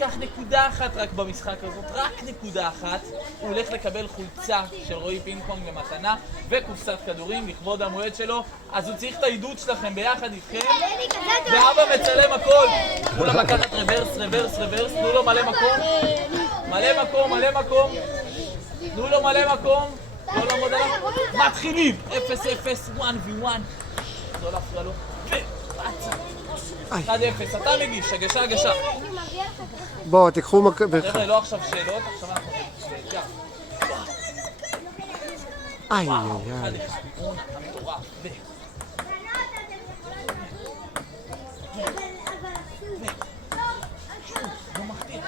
ייקח נקודה אחת רק במשחק הזאת, רק נקודה אחת, הוא הולך לקבל חולצה של רועי פינג פונג למתנה וקופסת כדורים לכבוד המועד שלו, אז הוא צריך את העידוד שלכם ביחד איתכם, ואבא מצלם הכל. תנו לו לקחת רוורס, רוורס, רוורס, תנו לו מלא מקום, מלא מקום, מלא מקום, תנו לו מלא מקום, לא לעמוד עליו, מתחילים, 0-0, 1v1, לא להפריע לו, ופצע, 1-0, אתה מגיש, הגשה, הגשה. בואו, תיקחו חבר'ה, לא עכשיו שאלות, עכשיו אנחנו... איי, וואו, איי, איי. 1-1, רונה, המטורף, לא מחטיא.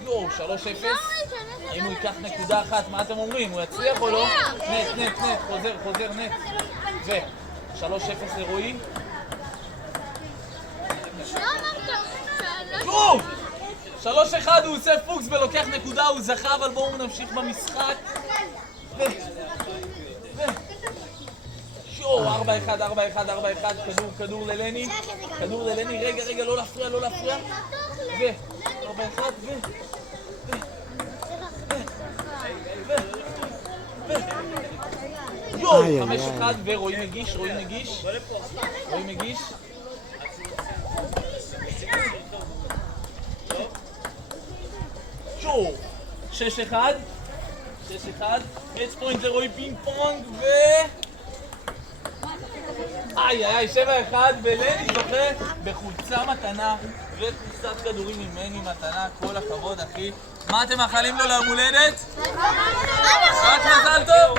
יואו, 3-0. אם הוא ייקח נקודה אחת, מה אתם אומרים? הוא יצליח או לא? נט, נט, נט, חוזר, חוזר, נט. ו... 3-0 לרועי. שוב! 3-1 הוא עושה פוקס ולוקח נקודה, הוא זכה, אבל בואו נמשיך במשחק. שואו, 4-1, 4-1, 4-1, כדור ללני. כדור ללני, רגע, רגע, לא להפריע, לא להפריע. 4-1, יואו, 5-1 ורועי מגיש, רועי מגיש. רועי מגיש. שואו, 6-1. 6-1. מאץ' פוינט לרועי פינג פונג ו... איי איי, 7-1 ולני זוכה בחולצה מתנה וקופסת כדורים ממני מתנה, כל הכבוד אחי. מה אתם מאחלים לו ליום הולדת? רק מזל טוב!